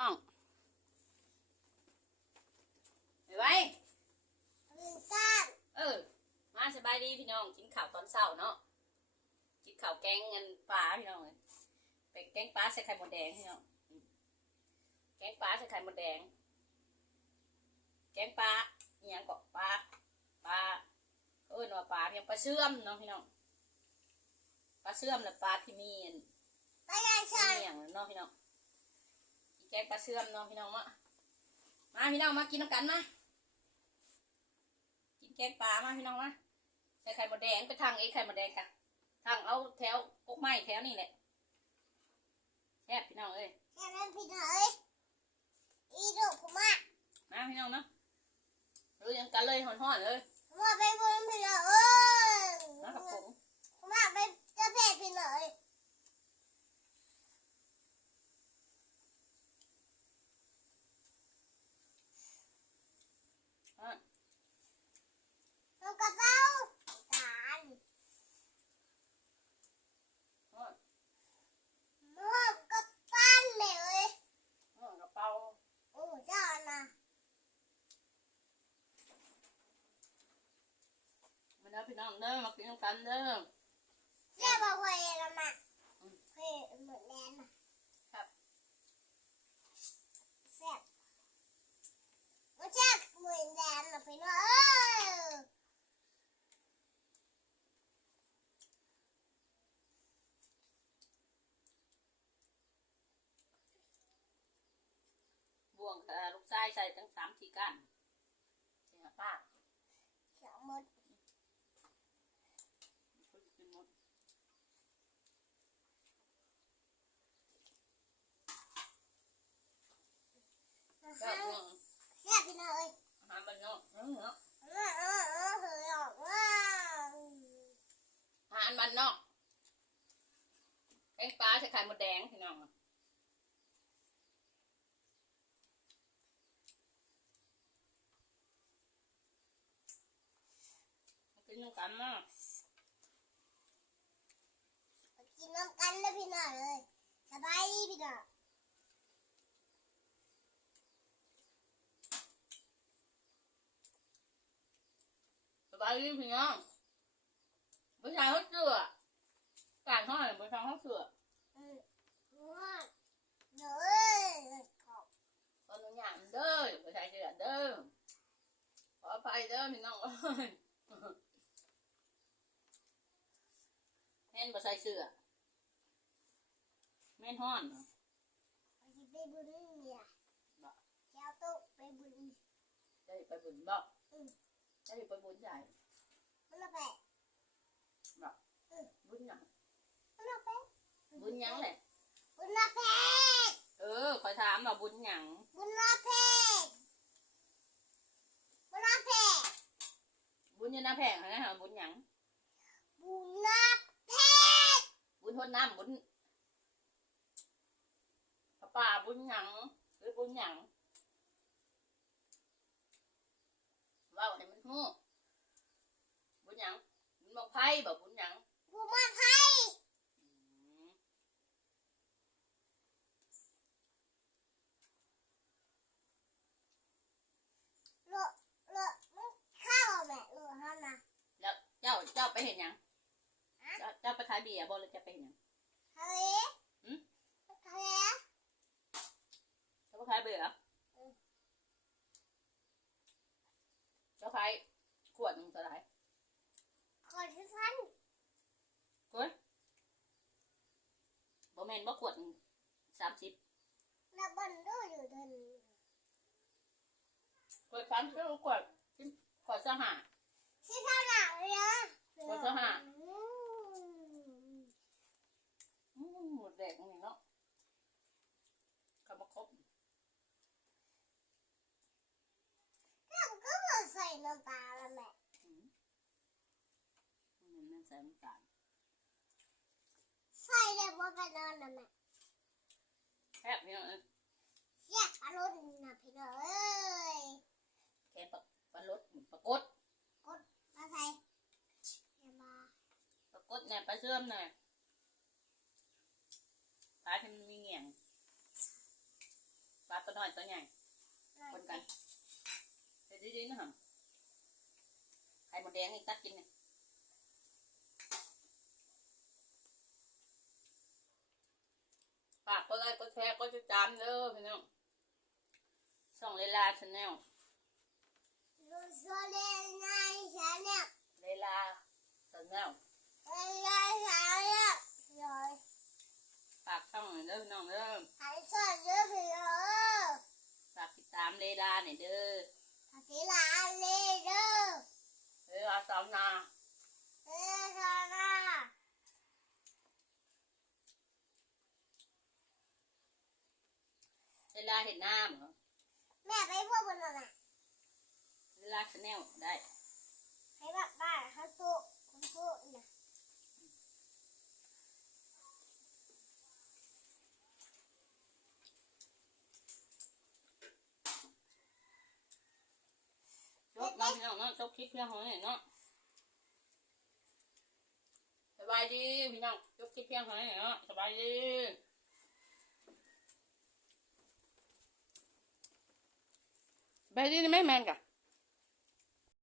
น้องไปไว้หนึ่งก้านเออ มาสบายดีพี่น้อง กินข้าวตอนเช้าเนาะ กินข้าวแกงเงินปลาพี่น้องเอ้ยไปแกงปลาใส่ไข่มดแดงพี่น้องอืมแกงปลาใส่ไข่มดแดง แกงปลาอหย่างก็ปลา ปลา เอิ้นว่าปลาเพียงปลาเชื่อมเนาะพี่น้องปลาเชื่อมและปลาที่มีอันไปยังมีฉันอย่างเนาะพี่น้องอี แกงปลาเชื่อมเนาะพี่น้องมามาพี่น้องมากินน้ำกันมากินแกงปลามาพี่น้องมาใส่ไข่มดแดงไปทางไอ้ไข่มดแดงกันทางเอาแถวกกไม้แถวนี่แหละแซ่บพี่น้องเอ้ยแค่นั้นพี่หน่อยอีดุผมอะมาพี่น้องเนาะรู้ยังกันเลยห่อนๆเลยผมอะไปบนพี่หน่อยเออนะครับผมผมอะไปเจะเพจพี่หน่อยอะ ลงกระเป๋าจาน อะ มอบกระปั้นเลย อะกระเป๋า โอ้เจ้านะ มาเด้อ พี่น้องเด้อมากินน้ำกันเด้อเจ้าบอกว่าอะไรละมะเฮ้ยหมดแน่นอะครับแซ่บมันแซ่บเหมือนแดนนะพี่หน่อยเออบ่วงเอ่อลูกชายใส่ตั้งสามสี่ก้านใช่ไหมป้าเขียวหมด กินหมด นะ แซ่บเนาะแซ่บพี่หน่อยอาหารบ้านนอกเออเนาะเออเออเออเฮ้ยออกว่าอาหารบ้านนอกแกงปลาใส่ไข่มดแดงพี่น้องกินน้ำกันเนาะกินน้ำกันเลยพี่หน่อยเลยสบายดีพี่หน่อย สบายดีพี่น้องผู้ชายเขาเสือการเขาอะไรผู้ชายเขาเสืออืมว่าเด้อขอบตอนนี้อย่างเด้อผู้ชายเสือเด้อขออภัยเด้อพี่น้องเอ้ยแม่นบ่ใส่เสื้อแม่นฮ้อนเหรอไปสิไปบุญเนี่ยเจ้าตุ๊กไปบุญได้ไปบุญบ่ อืมได้ไปบุญใหญ่มันละแปะบุญหยังมันละแปะบุญหยังแหละบุญละแปะเออคอยถามว่าบุญหยังบุญละแปะบุญละแปะบุญอยันนาแพงนะฮะบุญหยังบุญละแปะบุญทนน้ำบุญพระป่าบุญหยังหรือบุญหยังเว่าให้มัน ฮู้บุญหยังบุญบังไพ่บ่บุญหยังบุญมาไทยอืมเลอะเลอะมันเข้าวแม่เลอะฮะนะแล้วเจ้าเจ้าไปเห็นหยังเจ้าเจ้าไปขายเบียร์บ่หรือจะไปเห็นหยังทะเลหืมทะเลเจ้าไปขายเบียร์ อืม เจ้าขายขวดหนึงเท่าไหร่ ขอที่ฟัน เฮ้ยบ่ แม่นบ่ขวดสามสิบนับบันดูอยู่เดินขวดสามสิบขวดขวดสหาที่เท่าไหร่เลยนะขวดสหาอืมอืมหมดแดกนี่เนาะเขามาครบแล้วก็มาใส่น้ำตาละแม่อืมมันแม่นใส่น้ำตาล ใส่แล้วบ่ไปนอนนะแม่แซ่บพี่น้องเอ้ยแยกอารมณ์นะพี่น้องเอ้ยแค่ปะปลารสปลากดมาใส่อย่ามาปลากดเนี่ยปลาเชื่อมเนี่ยปลาที่มันมีเหงี่ยงปลาตัวน้อยตัวใหญ่คนกันเดี๋ยวดีๆนะฮะไข่มดแดงนี่ตัดกินเนี่ย ฝากกดไลค์กดแชร์กดติดตามเด้อพี่น้องส่องเลลาชาแนลลูกโซเลนายฉันเนี่ยเลลาชาแนลเลนายฉันเนี่ยเลยฝากช่องหน่อยเด้อพี่น้องเด้อหายสดเยอะไปเลยฝากติดตามเลลาหน่อยเด้อหายทีละเลยเด้อเลลาสาวนา เออชนะ เลลาเห็นหน้าเหรอแม่ไปพวกบนนั้นอะเลลาชาแนลได้ให้แบบบ้านเขาตู้คุณตู้เนี่ยจบเนาะพี่น้องเนาะจบคลิปเพียงเท่านี้เนาะสบายดีพี่น้องจบคลิปเพียงเท่านี้เนาะสบายดี สบายดี